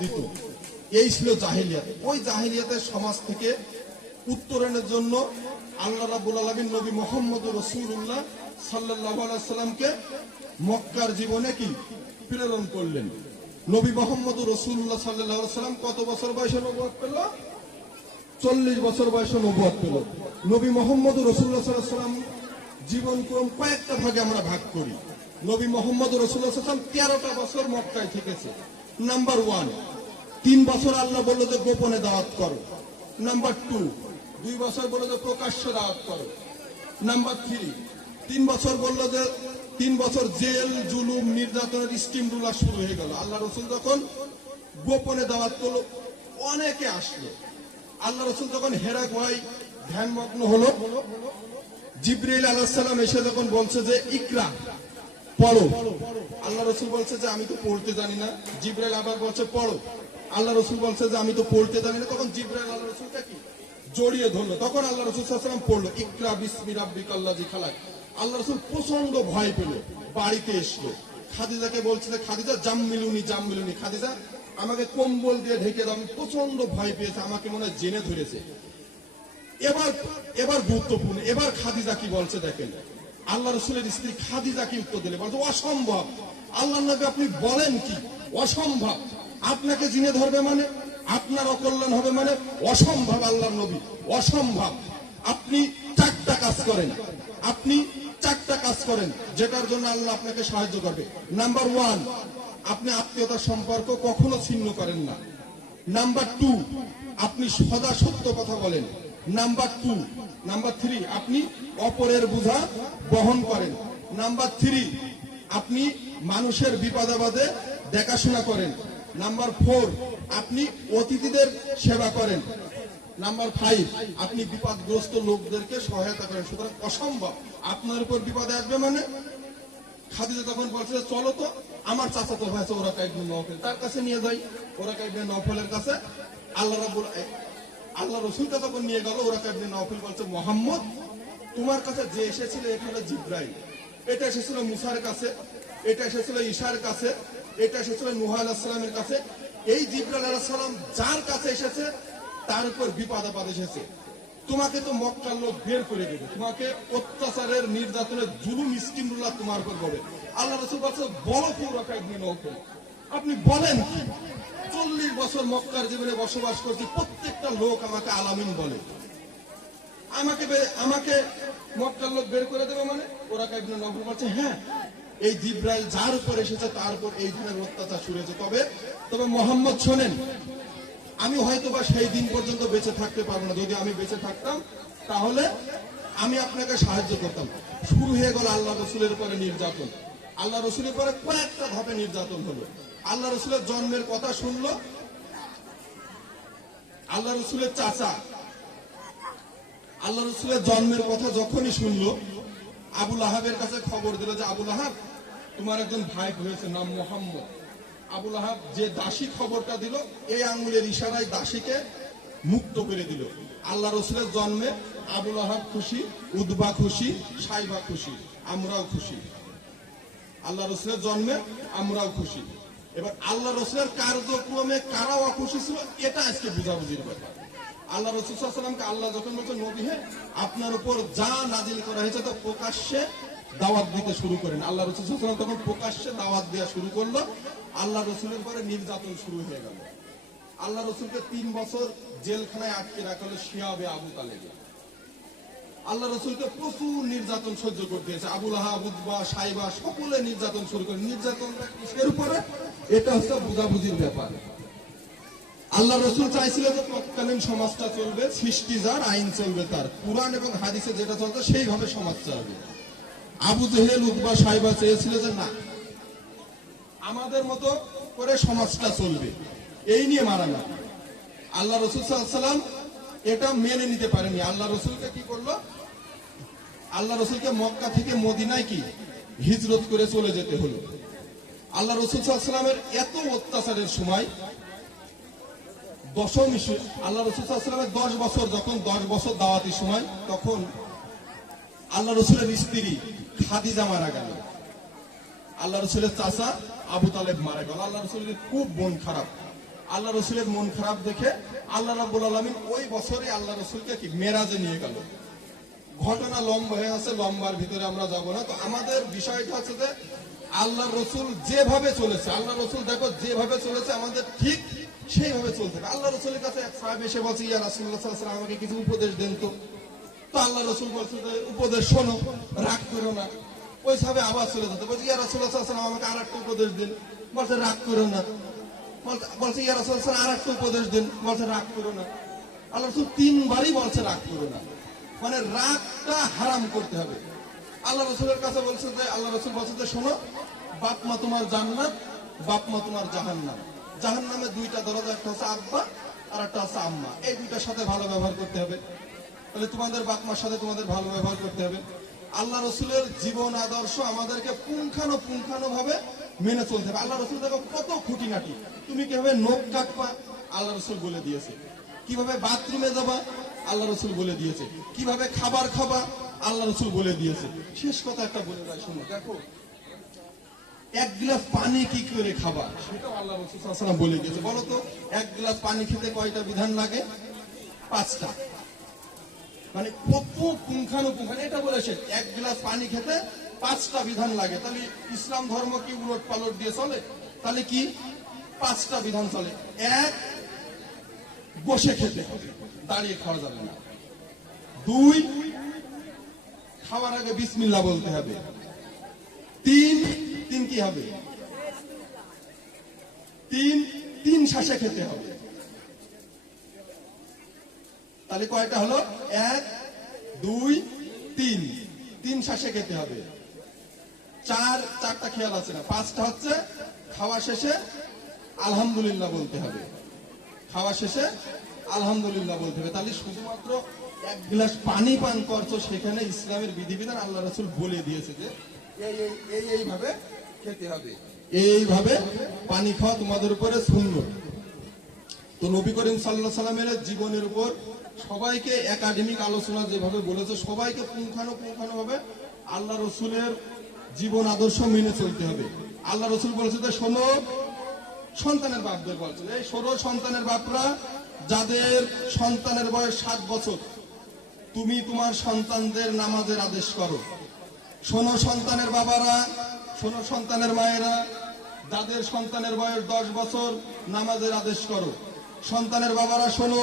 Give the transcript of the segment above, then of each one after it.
দিত। এই ছিল জাহিলিয়াত। ওই জাহিলিয়াতের সমাজ থেকে উত্তরণের জন্য আল্লাহ রাব্বুল আলামিন নবী মুহাম্মদ রাসূলুল্লাহ সাল্লাল্লাহু আলাইহি সাল্লামকে মক্কার জীবনে কি প্রেরণ করলেন। নবী মুহাম্মদ রাসূলুল্লাহ সাল্লাল্লাহু আলাইহি সাল্লাম কত বছর বয়সে নবুয়ত পেল? 40 বছর বয়সে নবুয়ত পেল। নবী মুহাম্মদ রাসূলুল্লাহ সাল্লাল্লাহু আলাইহি সাল্লাম জীবনক্রম কয়েকটা ভাগে আমরা ভাগ করি। নবী মুহাম্মদ রাসূলুল্লাহ সাল্লাল্লাহু আলাইহি সাল্লাম 13টা বছর মক্কায় থেকেছে। নাম্বার 1, 3 বছর আল্লাহ বলল যে গোপনে দাওয়াত করো। নাম্বার 2, 2 বছর বলল যে প্রকাশ্যে দাওয়াত করো। নাম্বার 3, 3 বছর বলল যে 3 বছর জেল জুলুম নির্যাতনের স্টিম রুলার শুরু হয়ে গেল। আল্লাহ রাসূল যখন গোপনে দাওয়াত করলো অনেকে আসলো। আল্লাহ রাসূল যখন হেরা গুহায় ধ্যানমগ্ন হলো, জিবরাইল আলাইহিস সালাম এসে যখন বলছে যে ইকরা পড়ো, আল্লাহ রাসূল বলছে যে আমি তো পড়তে জানি না। জিবরাইল আবার বলছে পড়ো, আল্লাহ রাসূল বলছে যে আমি তো পড়তে জানি না। তখন জিবরাইল আল্লাহ রাসূলকে কি জড়িয়ে ধরলো। তখন আল্লাহ রাসূল সাল্লাল্লাহু আলাইহি ওয়াসাল্লাম পড়লো ইকরা বিসমি রাব্বিকাল্লাযী খালাক। আল্লাহ রাসূল প্রচন্ড ভয় পেল, বাড়িতে এসলো। খাদিজাকে বলছে যে খাদিজা জাম্মিলুনি জাম্মিলুনি, খাদিজা আমাকে কম্বল দিয়ে ঢেকে দাও, আমি প্রচন্ড ভয় পেয়েছে, আমাকে মনে হয় জেনে ধরেছে। এবার গুরুত্বপূর্ণ, এবার খাদিজা কি বলছে দেখেন। আল্লাহ রাসূলের স্ত্রী খাদিজা কি উত্তর দিলে, বলছে অসম্ভব। আল্লাহর নবী আপনি বলেন কি? অসম্ভব। আপনাকে জিনে ধরবে মানে, আপনার অকল্যাণ হবে মানে অসম্ভব। আল্লাহর নবী অসম্ভব। আপনি 4টা কাজ করেন, আপনি 4টা কাজ করেন যেটার জন্য আল্লাহ আপনাকে সাহায্য করবে। নাম্বার 1, আপনি আত্মীয়তার সম্পর্ক কখনো ছিন্ন করেন না। নাম্বার 2, আপনি সদা সত্য কথা বলেন। নাম্বার 3, আপনি অপরের বোঝা বহন করেন। নাম্বার 3, আপনি মানুষের বিপদাবাদে দেখাশোনা করেন। নাম্বার 4, আপনি অতিথিদের সেবা করেন। নাম্বার 5, আপনি বিপদগ্রস্ত লোকদেরকে সহায়তা করেন। সুতরাং অসম্ভব আপনার উপর বিপদে আসবে মানে। খাদিজা তখন বলছে চলো তো আমার চাচাতো ভাই আছে ওরাকা ইবনে নওফল, তার কাছে নিয়ে যাই। ওরাকা ইবনে নওফলের কাছে আল্লাহ রাসূলকে যখন নিয়ে গেল, ওরাকা ইবনে নওফল বলছে মুহাম্মদ তোমার কাছে যে এসেছিল এখানে জিবরাইল, এটা এসেছিল মুসার কাছে, এটা এসেছিল ঈসার কাছে, এটা এসেছিল নূহ আলাইহিস সালামের কাছে। এই জিবরাইল আলাইহিস সালাম যার কাছে এসেছে তার উপর বিপদ আপদ এসেছে। তোমাকে তো মক্কার লোক বের করে দেবে, তোমাকে অত্যাচারের নির্যাতনের জুলুম স্কিম রুলার তোমার উপর হবে। আল্লাহ রাসূল বলছে বলো কি ওরাকা ইবনে নওফল, আপনি বলেন কি? 40 বছর মক্কার জীবনে বসবাস করছি, প্রত্যেকটা লোক আমাকে আলামিন বলে। আমাকে মক্কার লোক বের করে দেবে মানে? ওরাকা ইবনে নওফল বলছে হ্যাঁ, এই জিবরাইল যার উপর এসেছে তার উপর এই ধরনের অত্যাচার শুরু হয়েছে। তবে মুহাম্মদ শোনেন, আমি হয়তো বা সেই দিন পর্যন্ত বেঁচে থাকতে পারবো না। যদি আমি বেঁচে থাকতাম তাহলে আমি আপনাকে সাহায্য করতাম। শুরু হয়ে গেল আল্লাহ রাসূলের উপরে নির্যাতন। আল্লাহ রাসূলের উপরে কয়েকটা ধাপে নির্যাতন হলো। আল্লাহ রাসূলের জন্মের কথা শুনলো আল্লাহ রাসূলের চাচা। আল্লাহ রাসূলের জন্মের কথা যখনই শুনলো, আবু লাহাবের কাছে খবর দিল যে আবু লাহাব তোমার একজন ভাই হয়েছে নাম মুহাম্মদ। আবু লাহাব যে দাসী খবরটা দিল, এই আঙ্গুলের ইশারায় দাসীকে মুক্ত করে দিল। আল্লাহ রাসূলের জন্মে আবু লাহাব খুশি, উতবা খুশি, সাইবা খুশি, আমরাও খুশি। আল্লাহ রাসূলের জন্মে আমরাও খুশি। এবার আল্লাহ রাসূলের কার্যক্রমে কারা অখুশি ছিল এটা আজকে বুঝাবুঝির ব্যাপার। আল্লাহ রাসূল সাল্লাল্লাহু আলাইহি ওয়াসাল্লামকে আল্লাহ যখন বলছে নবী হে আপনার উপর যা নাজিল করা হয়েছে তা প্রকাশ্যে দাওয়াত দিতে শুরু করেন। আল্লাহ রাসূল সাল্লাল্লাহু আলাইহি ওয়াসাল্লাম তখন প্রকাশ্যে দাওয়াত দেওয়া শুরু করলো। আল্লাহ রাসূলের পরে নির্যাতন শুরু হয়ে গেল। আল্লাহ রাসূলকে 3 বছর জেলখানায় আটকে রাখা হলো শিয়াবে আবু তালেবে। আল্লাহ রাসূলকে প্রচুর নির্যাতন সহ্য করতে হয়েছে। আবু লাহাব, উতবা, সাইবা সকলে নির্যাতন শুরু করে। নির্যাতনটা কিসের উপরে? এটা হচ্ছে বুঝাবুঝির ব্যাপার। আল্লাহ রাসূল চাইছিল যে তৎকালীন সমাজটা চলবে, সৃষ্টি যার আইন চলবে তার, কুরআন এবং হাদিসে যেটা চলতো সেইভাবে সমাজ চলবে। আবু জেহেল, উতবা, সাইবা চেয়েছিল যে না, আমাদের মতো করে সমাজটা চলবে, এই নিয়ে মারামারি। আল্লাহ রাসূল সাল্লাল্লাহু আলাইহি ওয়াসাল্লাম এটা মেনে নিতে পারেনি। আল্লাহ রাসূলকে কি করলো? আল্লাহ রাসূলকে মক্কা থেকে মদিনায় কি হিজরত করে চলে যেতে হলো। আল্লাহ রাসূল সাল্লাল্লাহু আলাইহি ওয়াসাল্লামের এত অত্যাচারের সময় আল্লাহ রাসূল সাল্লাল্লাহু আলাইহি ওয়াসাল্লামের 10 বছর, যখন 10 বছর দাওয়াতি সময়, তখন আল্লাহ রাসূলের স্ত্রী খাদিজা মারা গেল। আল্লাহ রাসূলের চাচা আবু তালেব মারা গেল। আল্লাহ রাসূলের খুব মন খারাপ। আল্লাহ রসুলের মন খারাপ দেখে আল্লাহ রাব্বুল আলামিন ওই বছরে আল্লাহ রসুলকে কি মেরাজে নিয়ে গেল। ঘটনা লম্বা হয়ে আছে, লম্বার ভিতরে আমরা যাব না। তো আমাদের বিষয়টা হচ্ছে যে আল্লাহ রসুল যেভাবে চলেছে, আল্লাহ রসুল দেখো যেভাবে চলেছে আমাদের ঠিক সেইভাবে চলতে হবে। আল্লাহ রসুলের কাছে এক সাহেব এসে বলছে, ইয়া রাসূলুল্লাহ সাল্লাল্লাহু আলাইহি ওয়াসাল্লাম আমাকে কিছু উপদেশ দেন তো। তো আল্লাহ রসুল বলছে যে উপদেশ শোনো, রাগ করো না। ওই সাহেব আবার চলে যেতে বলছে, ইয়া রাসূলুল্লাহ সাল্লাল্লাহু আলাইহি ওয়াসাল্লাম আমাকে আরেকটা উপদেশ দিন। বলছে রাগ করো না। বলছে ইয়া রাসূলুল্লাহ সাল্লাল্লাহু আলাইহি ওয়াসাল্লাম আরেকটা উপদেশ দিন। বলছে রাগ করো না। আল্লাহ রসুল তিনবারই বলছে রাগ করো না, মানে রাগটা হারাম করতে হবে। আল্লাহ রসুলের কাছে বলছে যে, আল্লাহ রসুল বলছে যে শোনো, বাপ মা তোমার জান্নাত, বাপ মা তোমার জাহান্নাম। জাহান্নামে দুইটা দরজা, একটা হচ্ছে আব্বা আর একটা হচ্ছে আম্মা। এই দুইটার সাথে ভালো ব্যবহার করতে হবে। তাহলে তোমাদের বাপ মার সাথে তোমাদের ভালো ব্যবহার করতে হবে। আল্লাহ রসুলের জীবন আদর্শ আমাদেরকে পুঙ্খানো ভাবে মেনে চলতে হবে। আল্লাহ রসুল দেখো কত খুঁটিনাটি। তুমি কিভাবে নখ কাটবা আল্লাহ রসুল বলে দিয়েছে, কিভাবে বাথরুমে যাবা আল্লাহ রসুল বলে দিয়েছে, কিভাবে খাবার খাবা আল্লাহ রসুল বলে দিয়েছে। শেষ কথা একটা বলে দেয়, শোনো, দেখো এক গ্লাস পানি কি করে খাবা সেটাও আল্লাহ রসুল সাল্লাল্লাহু আলাইহি ওয়াসাল্লাম বলে দিয়েছে। বলো তো এক গ্লাস পানি খেতে কয়টা বিধান লাগে? 5টা। মানে কত পুঙ্খানুপুঙ্খ এটা বলেছে, এক গ্লাস পানি খেতে 5টা বিধান লাগে। তাহলে ইসলাম ধর্ম কি উলট পালট দিয়ে চলে? তাহলে কি 5টা বিধান চলে। এক, বসে খেতে হবে, দাঁড়িয়ে খাওয়া যাবে না। 2, খাওয়ার আগে বিসমিল্লাহ বলতে হবে। 3 কি হবে? 3 শ্বাসে খেতে হবে। তাহলে কয়টা হলো? 1, 2, 3 শ্বাসে খেতে হবে। 4টা খেয়াল আছে না। 5টা হচ্ছে খাওয়া শেষে আলহামদুলিল্লাহ বলতে হবে। খাওয়া শেষে আলহামদুলিল্লাহ বলতে হবে। তাহলে শুধুমাত্র এক গ্লাস পানি পান করছো, সেখানে ইসলামের বিধিবিধান আল্লাহ রাসূল বলে দিয়েছে যে এইভাবে খেতে হবে, এইভাবে পানি খাওয়া তোমাদের উপরে সুন্নত। তো নবী করিম সাল্লাল্লাহু আলাইহি সাল্লামের জীবনের উপর সবাইকে একাডেমিক আলোচনা যেভাবে বলেছে, সবাইকে পুঙ্খানুপুঙ্খানুভাবে আল্লাহ রসুলের জীবন আদর্শ মেনে চলতে হবে। আল্লাহ রসুল বলেছে যে শোনো, সন্তানের বাপদের বলছেন, এই ষোলো সন্তানের বাপরা যাদের সন্তানের বয়স 7 বছর, তুমি তোমার সন্তানদের নামাজের আদেশ করো। শোনো সন্তানের বাবারা, শোনো সন্তানের মায়েরা, যাদের সন্তানের বয়স 10 বছর, নামাজের আদেশ করো। সন্তানের বাবারা শোনো,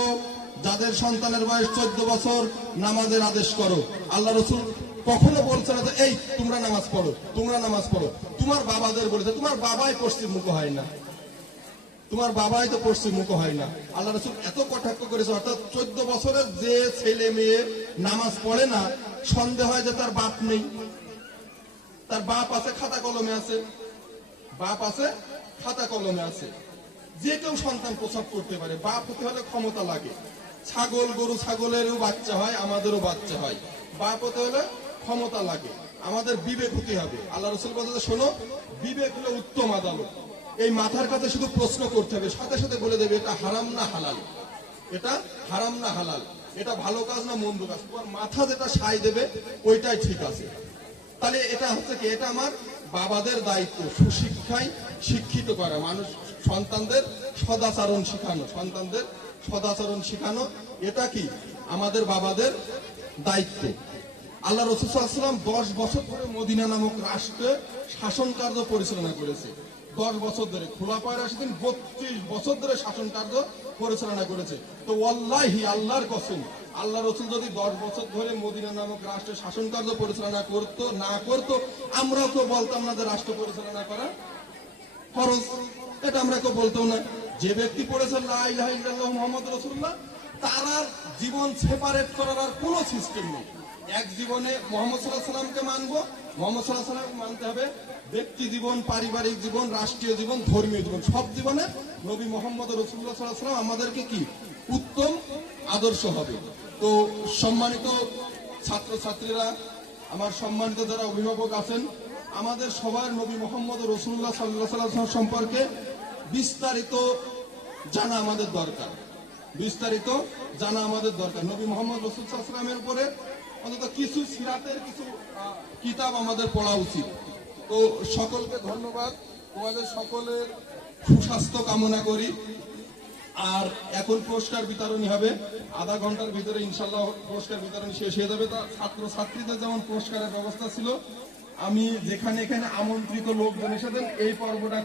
যাদের সন্তানের বয়স 14 বছর, নামাজের আদেশ করো। আল্লাহ রসুল কখনো বলছে না যে এই তোমরা নামাজ পড়ো, তোমরা নামাজ পড়ো। তোমার বাবাদের বলেছে, তোমার বাবাই পশ্চিম মুখ হয় না, তোমার বাবাই তো পশ্চিম মুখ হয় না। আল্লাহ রসুল এত কটাক্ষ করেছে, অর্থাৎ 14 বছরের যে ছেলে মেয়ে নামাজ পড়ে না, সন্দেহ হয় যে তার বাপ নেই। তার বাপ আছে, খাতা কলমে আছে, বাপ আছে, খাতা কলমে আছে। যে কেউ সন্তান প্রসব করতে পারে, বাপ হতে হলে ক্ষমতা লাগে। ছাগল গরু ছাগলেরও বাচ্চা হয়, আমাদেরও বাচ্চা হয়। বাপ হতে হলে ক্ষমতা লাগে, আমাদের বিবেক হতে হবে। আল্লাহ রসুল বলতে শোনো, বিবেক হলো উত্তম আদালত। এই মাথার কাছে শুধু প্রশ্ন করতে হবে, সাথে সাথে বলে দেবে এটা হারাম না হালাল, এটা হারাম না হালাল, এটা ভালো কাজ না মন্দ কাজ। তোমার মাথা যেটা সায় দেবে ওইটাই ঠিক আছে। তাহলে এটা হচ্ছে কি, এটা আমার বাবাদের দায়িত্ব, সুশিক্ষায় শিক্ষিত করা, মানুষ সন্তানদের সদাচরণ শিখানো, সন্তানদের সদাচরণ শিখানো, এটা কি আমাদের বাবাদের দায়িত্ব। আল্লাহ রাসূল সাল্লাল্লাহু আলাইহি ওয়াসাল্লাম 10 বছর ধরে মদিনা নামক রাষ্ট্রে শাসন কার্য পরিচালনা করেছে। 10 বছর ধরে, খোলাফায়ে রাশিদিন 32 বছর ধরে শাসন কার্য পরিচালনা করেছে। তো ওয়াল্লাহি, আল্লাহর কসম, আল্লাহ রসুল যদি 10 বছর ধরে মদিনা নামক রাষ্ট্রে শাসন কার্য পরিচালনা না করতো, আমরাও তো বলতাম না যে রাষ্ট্র পরিচালনা করা ফরজ, এটা আমরা কেউ বলতাম না। যে ব্যক্তি পড়েছে লা ইলাহা ইল্লাল্লাহু মুহাম্মাদুর রাসূলুল্লাহ, তার জীবন সেপারেট করার আর কোনো সিস্টেম নেই। এক জীবনে মুহাম্মদ সাল্লাল্লাহু আলাইহি ওয়াসাল্লামকে মানবো, মুহাম্মদ সাল্লাল্লাহু আলাইহি ওয়াসাল্লামকে মানতে হবে। ব্যক্তি জীবন, পারিবারিক জীবন, রাষ্ট্রীয় জীবন, ধর্মীয় জীবন, সব জীবনে নবী মুহাম্মদ রাসূলুল্লাহ সাল্লাল্লাহু আলাইহি ওয়াসাল্লাম আমাদেরকে কি উত্তম আদর্শ হবে। তো সম্মানিত ছাত্রছাত্রীরা, আমার সম্মানিত যারা অভিভাবক আছেন, আমাদের সবার নবী মুহাম্মদ রাসূলুল্লাহ সাল্লাল্লাহু আলাইহি ওয়াসাল্লাম সম্পর্কে বিস্তারিত জানা আমাদের দরকার, বিস্তারিত জানা আমাদের দরকার। নবী মুহাম্মদ রাসূল সাল্লাল্লাহু আলাইহি ওয়াসাল্লামের উপরে অন্তত কিছু সিরাতের কিছু কিতাব আমাদের পড়া উচিত। তো সকলকে ধন্যবাদ, তোমাদের সকলের সুস্বাস্থ্য কামনা করি। আর এখন পুরস্কার বিতরণী হবে, আধা ঘন্টার ভিতরে ইনশাল্লাহ পুরস্কার বিতরণী শেষ হয়ে যাবে। তা ছাত্র ছাত্রীদের যেমন পুরস্কারের ব্যবস্থা ছিল, আমি যেখানে এখানে আমন্ত্রিত লোকজনের সাথে এই পর্বটা